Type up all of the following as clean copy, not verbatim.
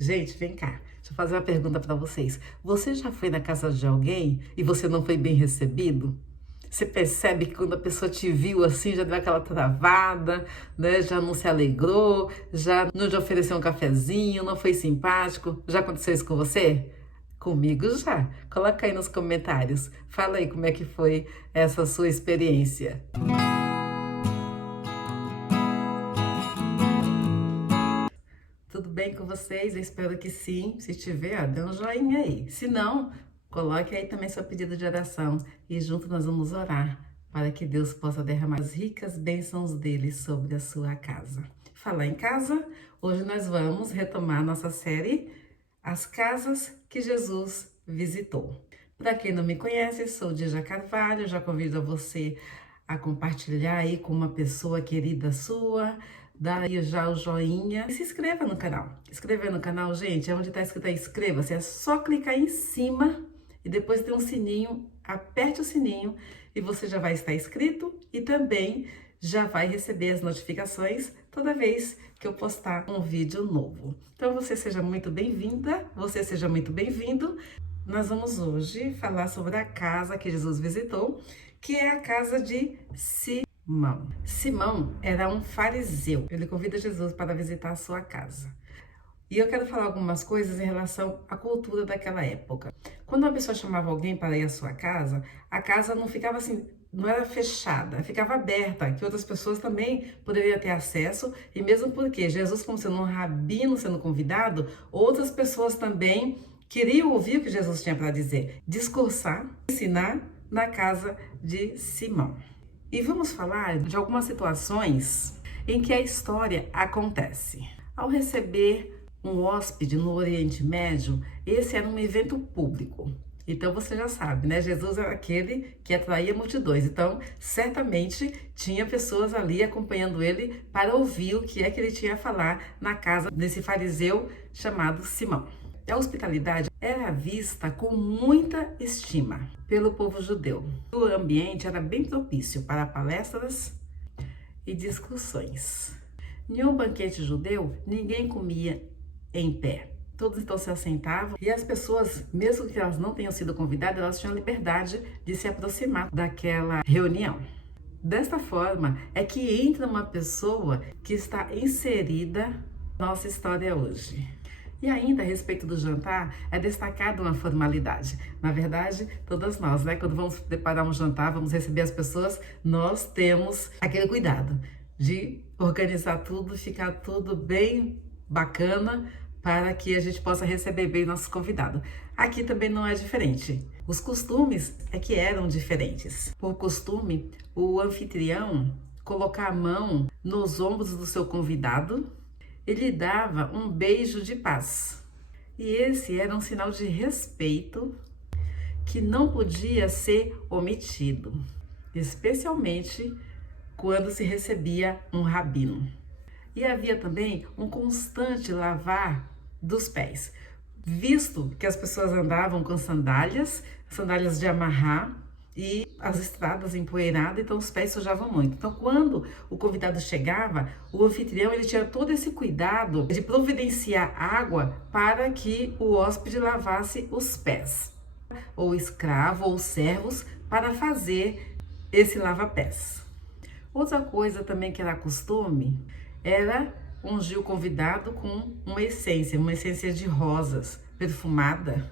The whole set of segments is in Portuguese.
Gente, vem cá. Deixa eu fazer uma pergunta para vocês. Você já foi na casa de alguém e você não foi bem recebido? Você percebe que quando a pessoa te viu assim, já deu aquela travada, né? Já não se alegrou, já não te ofereceu um cafezinho, não foi simpático? Já aconteceu isso com você? Comigo já. Coloca aí nos comentários. Fala aí como é que foi essa sua experiência. Tudo bem com vocês? Eu espero que sim. Se tiver, ó, dê um joinha aí. Se não, coloque aí também seu pedido de oração e junto nós vamos orar para que Deus possa derramar as ricas bênçãos dele sobre a sua casa. Falar em casa, hoje nós vamos retomar nossa série As Casas que Jesus Visitou. Para quem não me conhece, sou Dija Carvalho, já convido você a compartilhar aí com uma pessoa querida sua, dá aí já o joinha e se inscreva no canal. Inscrever no canal, gente, é onde está escrito aí inscreva-se, é só clicar em cima e depois tem um sininho, aperte o sininho e você já vai estar inscrito e também já vai receber as notificações toda vez que eu postar um vídeo novo. Então você seja muito bem-vinda, você seja muito bem-vindo. Nós vamos hoje falar sobre a casa que Jesus visitou, que é a casa de Simão. Simão era um fariseu. Ele convida Jesus para visitar a sua casa. E eu quero falar algumas coisas em relação à cultura daquela época. Quando uma pessoa chamava alguém para ir à sua casa, a casa não ficava assim, não era fechada, ficava aberta, que outras pessoas também poderiam ter acesso, e mesmo porque Jesus, como sendo um rabino, sendo convidado, outras pessoas também queriam ouvir o que Jesus tinha para dizer, discursar, ensinar na casa de Simão. E vamos falar de algumas situações em que a história acontece. Ao receber um hóspede no Oriente Médio, esse era um evento público. Então você já sabe, né? Jesus era aquele que atraía multidões. Então, certamente tinha pessoas ali acompanhando ele para ouvir o que é que ele tinha a falar na casa desse fariseu chamado Simão. A hospitalidade era vista com muita estima pelo povo judeu. O ambiente era bem propício para palestras e discussões. Em um banquete judeu, ninguém comia em pé. Todos então se assentavam e as pessoas, mesmo que elas não tenham sido convidadas, elas tinham liberdade de se aproximar daquela reunião. Desta forma é que entra uma pessoa que está inserida na nossa história hoje. E ainda a respeito do jantar, é destacada uma formalidade. Na verdade, todas nós, né? Quando vamos preparar um jantar, vamos receber as pessoas, nós temos aquele cuidado de organizar tudo, ficar tudo bem bacana para que a gente possa receber bem nosso convidado. Aqui também não é diferente. Os costumes é que eram diferentes. Por costume, o anfitrião colocar a mão nos ombros do seu convidado, ele dava um beijo de paz. E esse era um sinal de respeito que não podia ser omitido, especialmente quando se recebia um rabino. E havia também um constante lavar dos pés, visto que as pessoas andavam com sandálias de amarrar, e as estradas empoeiradas, então os pés sujavam muito. Então, quando o convidado chegava, o anfitrião ele tinha todo esse cuidado de providenciar água para que o hóspede lavasse os pés, ou escravo ou servos para fazer esse lava-pés. Outra coisa também que era costume era ungir o convidado com uma essência de rosas perfumada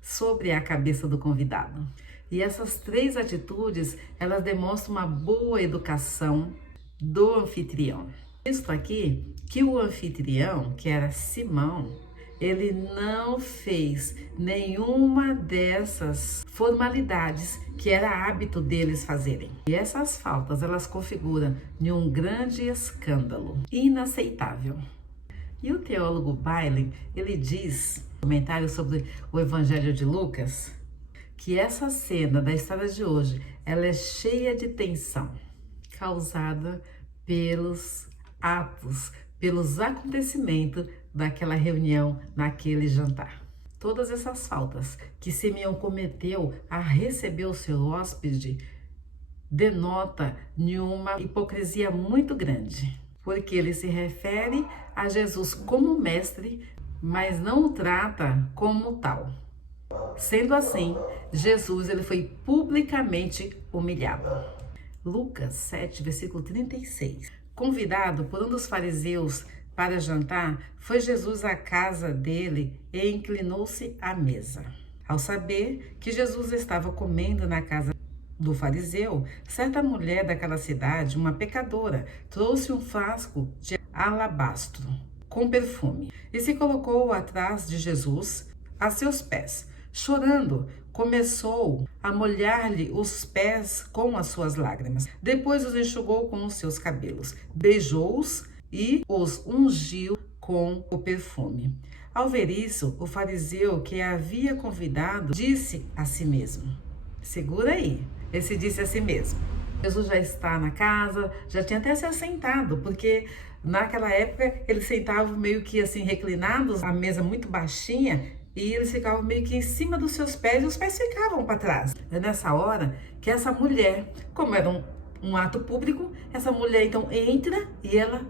sobre a cabeça do convidado. E essas três atitudes, elas demonstram uma boa educação do anfitrião. Visto aqui que o anfitrião, que era Simão, ele não fez nenhuma dessas formalidades que era hábito deles fazerem. E essas faltas, elas configuram em um grande escândalo, inaceitável. E o teólogo Bailey, ele diz, comentário sobre o Evangelho de Lucas, que essa cena da história de hoje, ela é cheia de tensão, causada pelos atos, pelos acontecimentos daquela reunião, naquele jantar. Todas essas faltas que Simeão cometeu a receber o seu hóspede denota uma hipocrisia muito grande, porque ele se refere a Jesus como mestre, mas não o trata como tal. Sendo assim, Jesus ele foi publicamente humilhado. Lucas 7, versículo 36. Convidado por um dos fariseus para jantar, foi Jesus à casa dele e inclinou-se à mesa. Ao saber que Jesus estava comendo na casa do fariseu, certa mulher daquela cidade, uma pecadora, trouxe um frasco de alabastro com perfume e se colocou atrás de Jesus a seus pés. Chorando, começou a molhar-lhe os pés com as suas lágrimas. Depois os enxugou com os seus cabelos, beijou-os e os ungiu com o perfume. Ao ver isso, o fariseu que a havia convidado disse a si mesmo: segura aí. Esse disse a si mesmo: Jesus já está na casa, já tinha até se assentado, porque naquela época eles sentavam meio que assim reclinados, a mesa muito baixinha, e eles ficavam meio que em cima dos seus pés e os pés ficavam para trás. É nessa hora que essa mulher, como era um ato público, essa mulher então entra e ela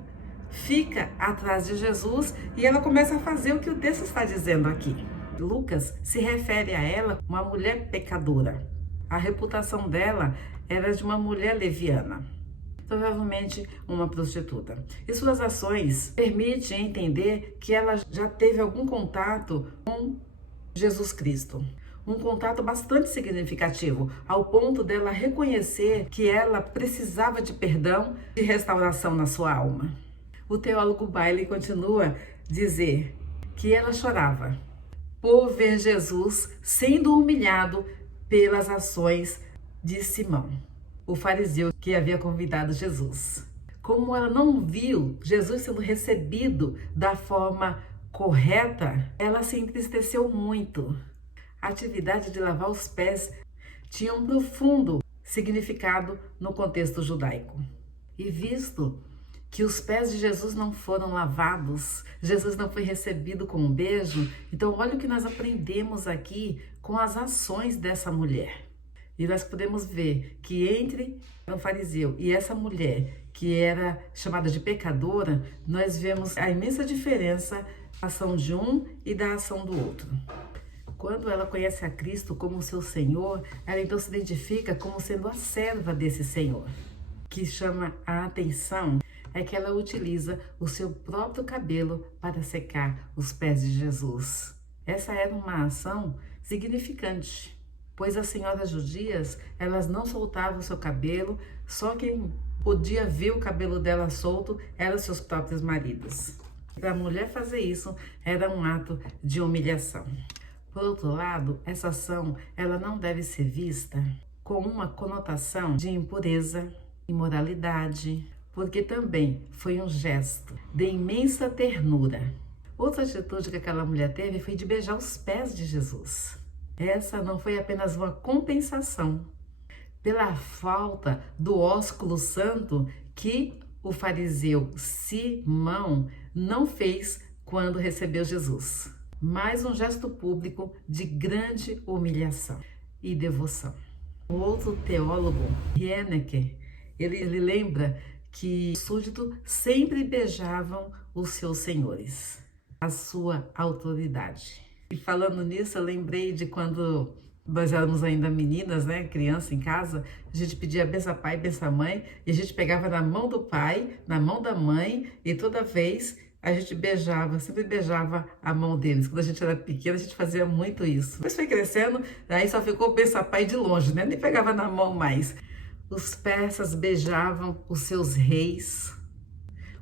fica atrás de Jesus e ela começa a fazer o que o texto está dizendo aqui. Lucas se refere a ela uma mulher pecadora. A reputação dela era de uma mulher leviana, provavelmente uma prostituta. E suas ações permitem entender que ela já teve algum contato com Jesus Cristo. Um contato bastante significativo, ao ponto dela reconhecer que ela precisava de perdão e restauração na sua alma. O teólogo Bailey continua a dizer que ela chorava por ver Jesus sendo humilhado pelas ações de Simão, o fariseu que havia convidado Jesus. Como ela não viu Jesus sendo recebido da forma correta, ela se entristeceu muito. A atividade de lavar os pés tinha um profundo significado no contexto judaico. E visto que os pés de Jesus não foram lavados, Jesus não foi recebido com um beijo, então olha o que nós aprendemos aqui com as ações dessa mulher. E nós podemos ver que entre o fariseu e essa mulher, que era chamada de pecadora, nós vemos a imensa diferença da ação de um e da ação do outro. Quando ela conhece a Cristo como seu Senhor, ela então se identifica como sendo a serva desse Senhor. O que chama a atenção é que ela utiliza o seu próprio cabelo para secar os pés de Jesus. Essa era uma ação significante, pois as senhoras judias, elas não soltavam o seu cabelo, só quem podia ver o cabelo dela solto eram seus próprios maridos. Para a mulher fazer isso, era um ato de humilhação. Por outro lado, essa ação, ela não deve ser vista com uma conotação de impureza, imoralidade, porque também foi um gesto de imensa ternura. Outra atitude que aquela mulher teve foi de beijar os pés de Jesus. Essa não foi apenas uma compensação pela falta do ósculo santo que o fariseu Simão não fez quando recebeu Jesus, mas um gesto público de grande humilhação e devoção. O outro teólogo, Rieneke, ele lembra que os súditos sempre beijavam os seus senhores, a sua autoridade. E falando nisso, eu lembrei de quando nós éramos ainda meninas, né, criança em casa, a gente pedia benção pai, benção mãe, e a gente pegava na mão do pai, na mão da mãe, e toda vez a gente beijava, sempre beijava a mão deles. Quando a gente era pequena, a gente fazia muito isso. Depois foi crescendo, aí só ficou benção pai de longe, né, nem pegava na mão mais. Os persas beijavam os seus reis,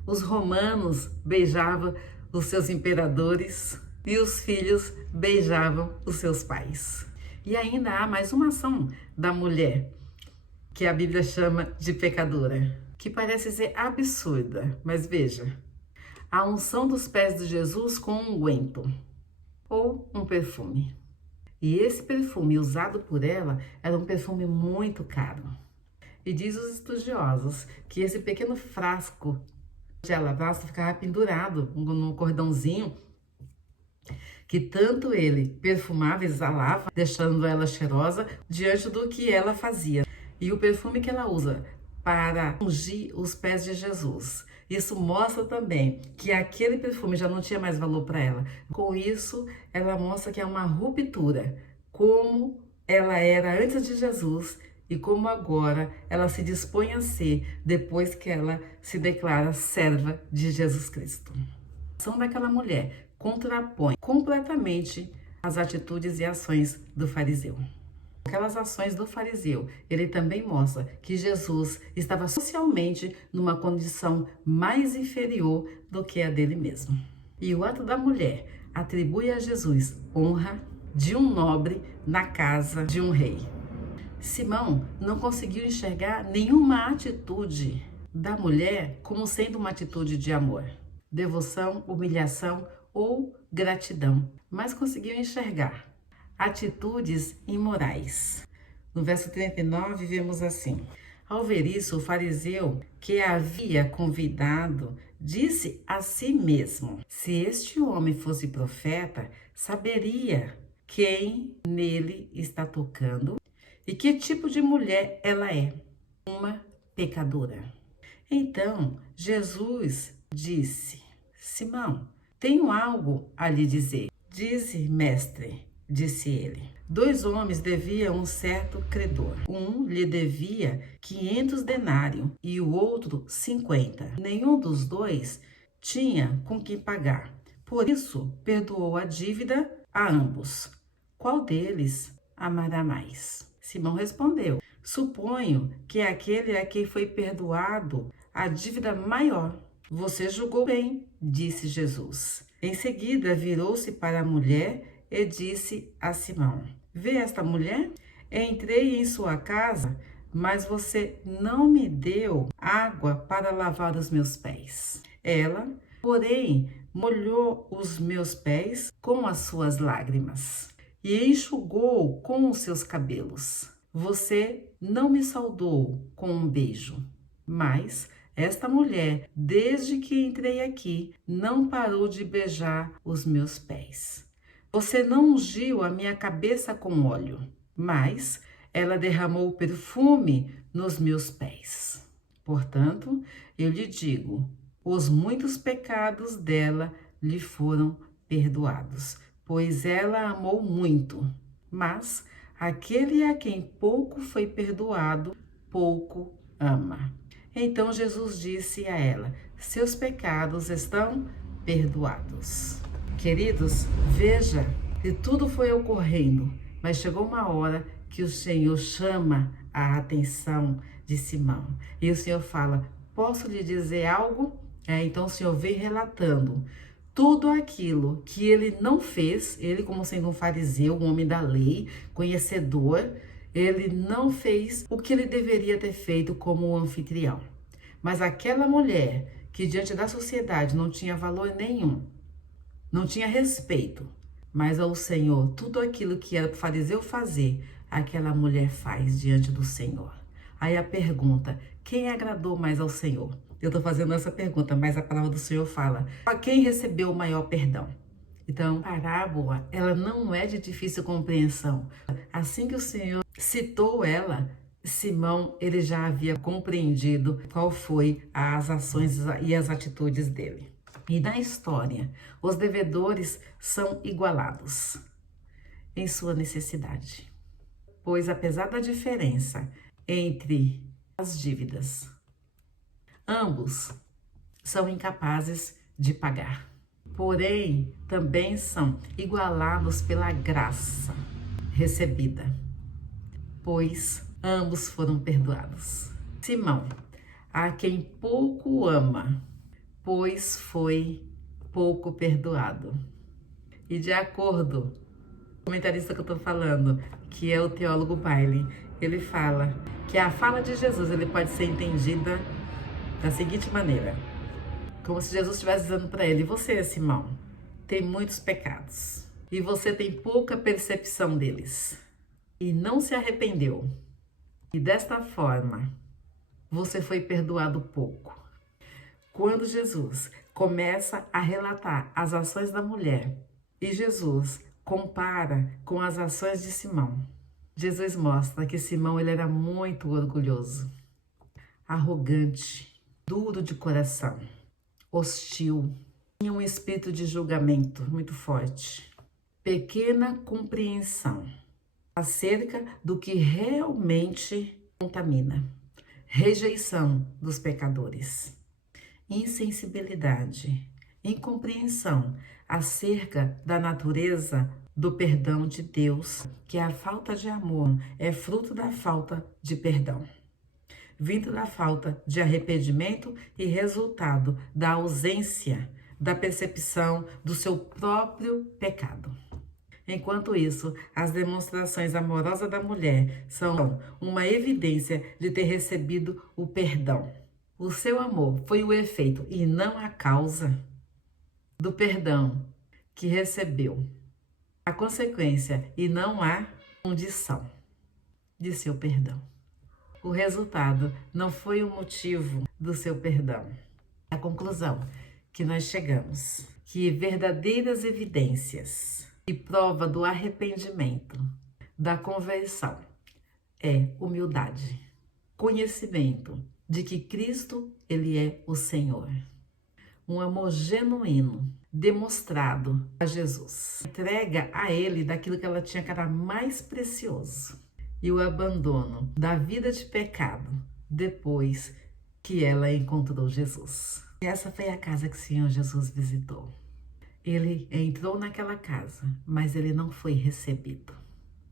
os romanos beijavam os seus imperadores e os filhos beijavam os seus pais. E ainda há mais uma ação da mulher, que a Bíblia chama de pecadora, que parece ser absurda, mas veja, a unção dos pés de Jesus com um unguento ou um perfume. E esse perfume usado por ela era um perfume muito caro. E diz os estudiosos que esse pequeno frasco de alabastro ficava pendurado num cordãozinho, que tanto ele perfumava, exalava, deixando ela cheirosa diante do que ela fazia. E o perfume que ela usa para ungir os pés de Jesus Isso mostra também que aquele perfume já não tinha mais valor para ela. Com isso, ela mostra que é uma ruptura, como ela era antes de Jesus e como agora ela se dispõe a ser depois que ela se declara serva de Jesus Cristo. A ação daquela mulher contrapõe completamente as atitudes e ações do fariseu. Aquelas ações do fariseu, ele também mostra que Jesus estava socialmente numa condição mais inferior do que a dele mesmo. E o ato da mulher atribui a Jesus honra de um nobre na casa de um rei. Simão não conseguiu enxergar nenhuma atitude da mulher como sendo uma atitude de amor, devoção, humilhação ou gratidão, mas conseguiu enxergar atitudes imorais. No verso 39, vemos assim: ao ver isso, o fariseu que a havia convidado disse a si mesmo: se este homem fosse profeta, saberia quem nele está tocando e que tipo de mulher ela é, uma pecadora. Então, Jesus disse: Simão, tenho algo a lhe dizer. Dize, mestre, disse ele. 2 homens deviam um certo credor. Um lhe devia 500 denários e o outro 50. Nenhum dos dois tinha com que pagar. Por isso, perdoou a dívida a ambos. Qual deles amará mais? Simão respondeu: suponho que é aquele a quem foi perdoado a dívida maior. Você julgou bem, disse Jesus. Em seguida, virou-se para a mulher e disse a Simão: vê esta mulher? Entrei em sua casa, mas você não me deu água para lavar os meus pés. Ela, porém, molhou os meus pés com as suas lágrimas e enxugou com os seus cabelos. Você não me saudou com um beijo, mas esta mulher, desde que entrei aqui, não parou de beijar os meus pés. Você não ungiu a minha cabeça com óleo, mas ela derramou perfume nos meus pés. Portanto, eu lhe digo, os muitos pecados dela lhe foram perdoados, pois ela amou muito. Mas aquele a quem pouco foi perdoado, pouco ama. Então Jesus disse a ela: seus pecados estão perdoados. Queridos, veja que tudo foi ocorrendo, mas chegou uma hora que o Senhor chama a atenção de Simão. E o Senhor fala: posso lhe dizer algo? Então o Senhor vem relatando tudo aquilo que ele não fez, ele como sendo um fariseu, um homem da lei, conhecedor, ele não fez o que ele deveria ter feito como um anfitrião. Mas aquela mulher que diante da sociedade não tinha valor nenhum, não tinha respeito, mas ao Senhor, tudo aquilo que era para o fariseu fazer, aquela mulher faz diante do Senhor. Aí a pergunta: quem agradou mais ao Senhor? Eu estou fazendo essa pergunta, mas a palavra do Senhor fala: a quem recebeu o maior perdão? Então, a parábola, ela não é de difícil compreensão. Assim que o Senhor citou ela, Simão, ele já havia compreendido qual foi as ações e as atitudes dele. E na história, os devedores são igualados em sua necessidade. Pois apesar da diferença entre as dívidas, ambos são incapazes de pagar. Porém, também são igualados pela graça recebida, pois ambos foram perdoados. Simão, a quem pouco ama, pois foi pouco perdoado. E de acordo com o comentarista que eu estou falando, que é o teólogo Bailey, ele fala que a fala de Jesus ele pode ser entendida da seguinte maneira: como se Jesus estivesse dizendo para ele: você, Simão, tem muitos pecados e você tem pouca percepção deles e não se arrependeu. E desta forma, você foi perdoado pouco. Quando Jesus começa a relatar as ações da mulher e Jesus compara com as ações de Simão, Jesus mostra que Simão ele era muito orgulhoso, arrogante, duro de coração. hostil, tinha um espírito de julgamento muito forte, pequena compreensão acerca do que realmente contamina, rejeição dos pecadores, insensibilidade, incompreensão acerca da natureza do perdão de Deus, que a falta de amor é fruto da falta de perdão, vindo da falta de arrependimento e resultado da ausência da percepção do seu próprio pecado. Enquanto isso, as demonstrações amorosas da mulher são uma evidência de ter recebido o perdão. O seu amor foi o efeito e não a causa do perdão que recebeu. A consequência e não a condição de seu perdão. O resultado não foi o motivo do seu perdão. A conclusão que nós chegamos, que verdadeiras evidências e prova do arrependimento, da conversão, é humildade, conhecimento de que Cristo, Ele é o Senhor. Um amor genuíno, demonstrado a Jesus. Entrega a Ele daquilo que ela tinha que era mais precioso. E o abandono da vida de pecado depois que ela encontrou Jesus. E essa foi a casa que o Senhor Jesus visitou. Ele entrou naquela casa, mas ele não foi recebido.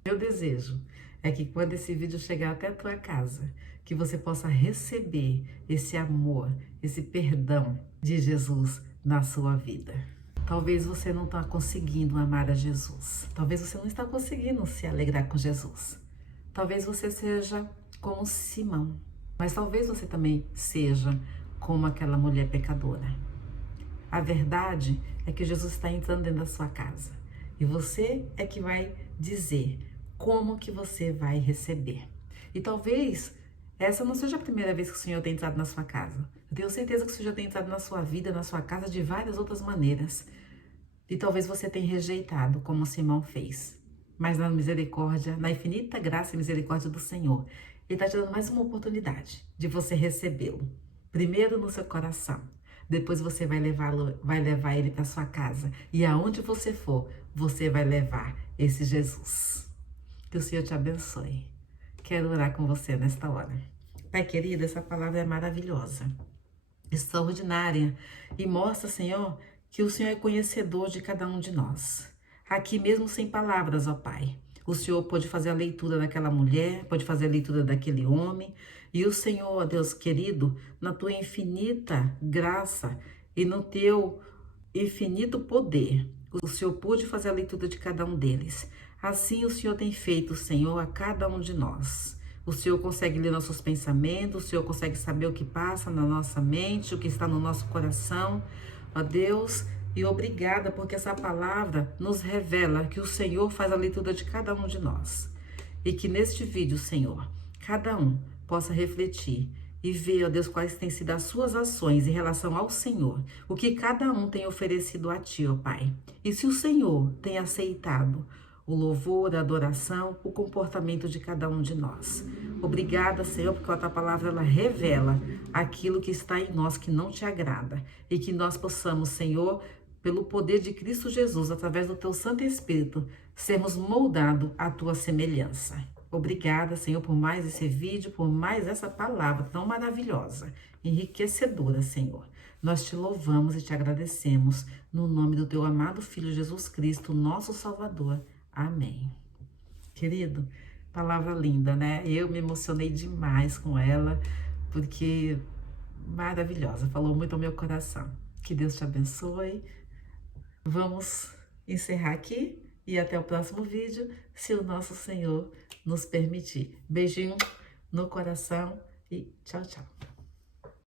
Meu desejo é que quando esse vídeo chegar até a tua casa, que você possa receber esse amor, esse perdão de Jesus na sua vida. Talvez você não está conseguindo amar a Jesus. Talvez você não está conseguindo se alegrar com Jesus. Talvez você seja como Simão. Mas talvez você também seja como aquela mulher pecadora. A verdade é que Jesus está entrando dentro da sua casa. E você é que vai dizer como que você vai receber. E talvez essa não seja a primeira vez que o Senhor tem entrado na sua casa. Eu tenho certeza que o Senhor tem entrado na sua vida, na sua casa, de várias outras maneiras. E talvez você tenha rejeitado, como Simão fez. Mas na misericórdia, na infinita graça e misericórdia do Senhor, Ele está te dando mais uma oportunidade de você recebê-lo. Primeiro no seu coração. Depois você vai levar ele para sua casa. E aonde você for, você vai levar esse Jesus. Que o Senhor te abençoe. Quero orar com você nesta hora. Pai querido, essa palavra é maravilhosa, extraordinária. E mostra, Senhor, que o Senhor é conhecedor de cada um de nós. Aqui mesmo sem palavras, ó Pai. O Senhor pode fazer a leitura daquela mulher, pode fazer a leitura daquele homem. E o Senhor, ó Deus querido, na tua infinita graça e no teu infinito poder, o Senhor pôde fazer a leitura de cada um deles. Assim o Senhor tem feito, Senhor, a cada um de nós. O Senhor consegue ler nossos pensamentos, o Senhor consegue saber o que passa na nossa mente, o que está no nosso coração. Ó Deus, e obrigada porque essa palavra nos revela que o Senhor faz a leitura de cada um de nós. E que neste vídeo, Senhor, cada um possa refletir e ver, ó Deus, quais têm sido as suas ações em relação ao Senhor, o que cada um tem oferecido a Ti, ó Pai. E se o Senhor tem aceitado o louvor, a adoração, o comportamento de cada um de nós. Obrigada, Senhor, porque a Tua palavra ela revela aquilo que está em nós que não Te agrada e que nós possamos, Senhor, pelo poder de Cristo Jesus, através do Teu Santo Espírito, sermos moldados à Tua semelhança. Obrigada, Senhor, por mais esse vídeo, por mais essa palavra tão maravilhosa, enriquecedora, Senhor. Nós Te louvamos e Te agradecemos, no nome do Teu amado Filho Jesus Cristo, nosso Salvador. Amém. Querido, palavra linda, né? Eu me emocionei demais com ela, porque maravilhosa, falou muito ao meu coração. Que Deus te abençoe. Vamos encerrar aqui e até o próximo vídeo, se o nosso Senhor nos permitir. Beijinho no coração e tchau, tchau.